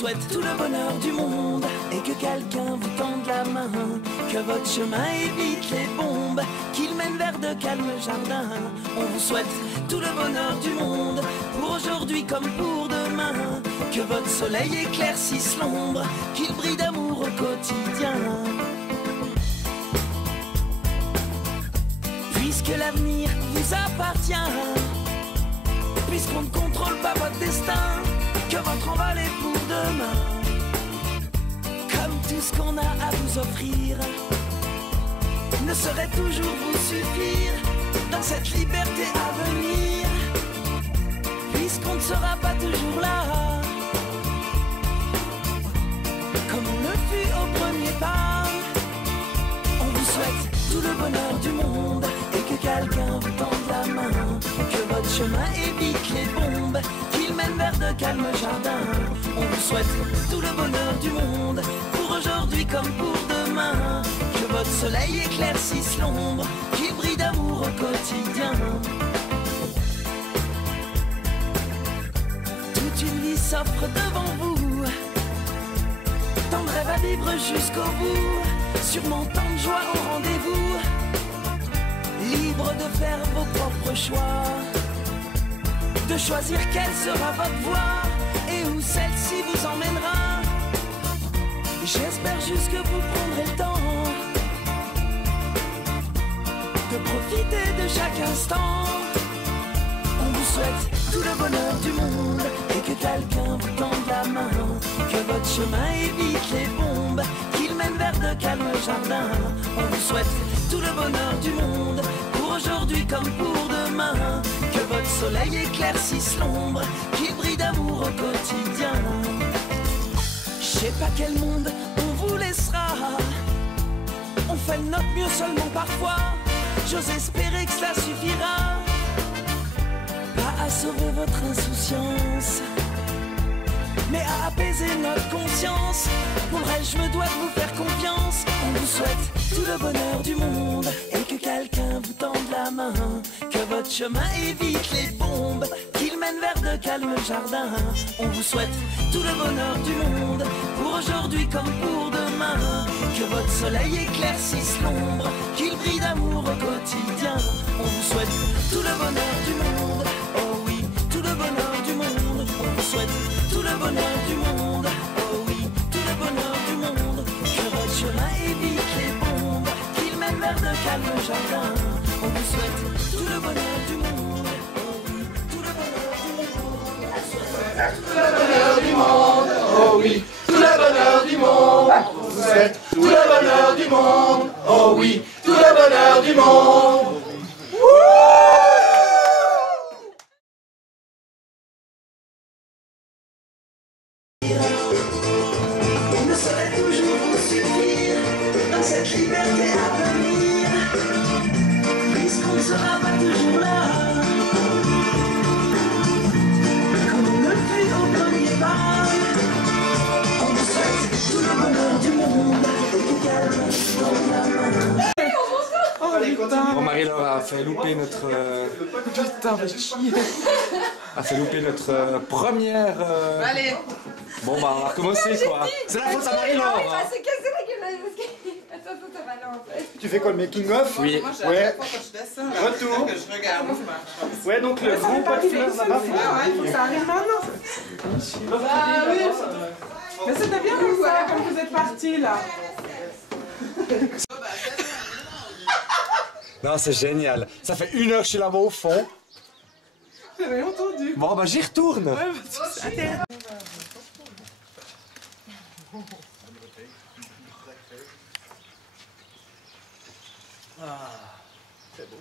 souhaite tout le bonheur du monde et que quelqu'un vous tende la main, que votre chemin évite les bombes, qu'il mène vers de calmes jardins. On vous souhaite tout le bonheur du monde, pour aujourd'hui comme pour demain, que votre soleil éclaircisse l'ombre, qu'il brille d'amour au quotidien. Puisque l'avenir vous appartient, puisqu'on ne contrôle pas votre destin, que votre envol est pour demain. Comme tout ce qu'on a à vous offrir ne saurait toujours vous suffire dans cette liberté à venir, puisqu'on ne sera pas toujours là comme on le fut au premier pas. On vous souhaite tout le bonheur du monde et que quelqu'un vous tende la main, que votre chemin évite les bombes, qu'il mène vers de calmes jardins. On vous souhaite tout le bonheur du monde, pour aujourd'hui comme pour demain, que votre soleil éclaircisse l'ombre, qu'il brille d'amour au quotidien. Toute une vie s'offre devant vous, tant de rêves à vivre jusqu'au bout, sûrement tant de joie au rendez-vous, libre de faire vos propres choix, de choisir quelle sera votre voie et où celle-ci vous emmènera. J'espère juste que vous prendrez le temps de profiter de chaque instant. On vous souhaite tout le bonheur du monde et que quelqu'un vous tende la main, que votre chemin évite les bombes, qu'il mène vers de calmes jardins. On vous souhaite tout le bonheur du monde, pour aujourd'hui comme pour demain, que votre soleil éclaircisse l'ombre, qu'il brille d'amour au quotidien. Je sais pas quel monde on vous laissera, on fait de notre mieux seulement parfois, j'ose espérer que cela suffira, pas à sauver votre insouciance, mais à apaiser notre conscience. Pour elle, je me dois de vous faire confiance. On vous souhaite tout le bonheur du monde et que quelqu'un vous tende la main, que votre chemin évite les bombes, qu'il mène vers de calmes jardins. On vous souhaite tout le bonheur du monde, pour aujourd'hui comme pour demain, que votre soleil éclaircisse l'ombre, qu'il brille d'amour au quotidien. On vous souhaite tout le bonheur du monde, oh oui, tout le bonheur du monde. On vous souhaite tout le bonheur du monde, oh oui, tout le bonheur du monde, que votre chemin évite les bombes, qu'il mène vers de calmes jardins. On vous souhaite tout le bonheur du monde, oh oui, tout le bonheur du monde. Tout le bonheur du monde, oh oui, tout le bonheur du monde. On vous souhaite tout le bonheur du monde, oh oui, tout le bonheur du monde. Il ne saurait toujours vous suffire dans cette liberté à venir, puisqu'on ne sera pas toujours là comme on le fut au premier pas. On vous souhaite tout le bonheur du monde et que calme dans la main. Oh putain! Bon, Marie-Laure a fait louper notre... Putain, va chier! A fait louper notre première... Allez! Bon bah on va recommencer quoi! C'est la faute à Marie-Laure! Ah oui, bah, c'est cassé la gueule! Attends, ça va là en fait. Tu fais quoi, le making-of? Oui. Ouais. Retour! Retour. Ouais, donc le grand pot de fleurs là-bas. Ouais, il faut que ça arrive maintenant! Bah oui! Mais c'était bien comme ça, comme vous êtes partis là! Non, c'est génial! Ça fait 1 heure que je suis là-bas au fond. J'avais entendu! Bon bah j'y retourne! C'est beau.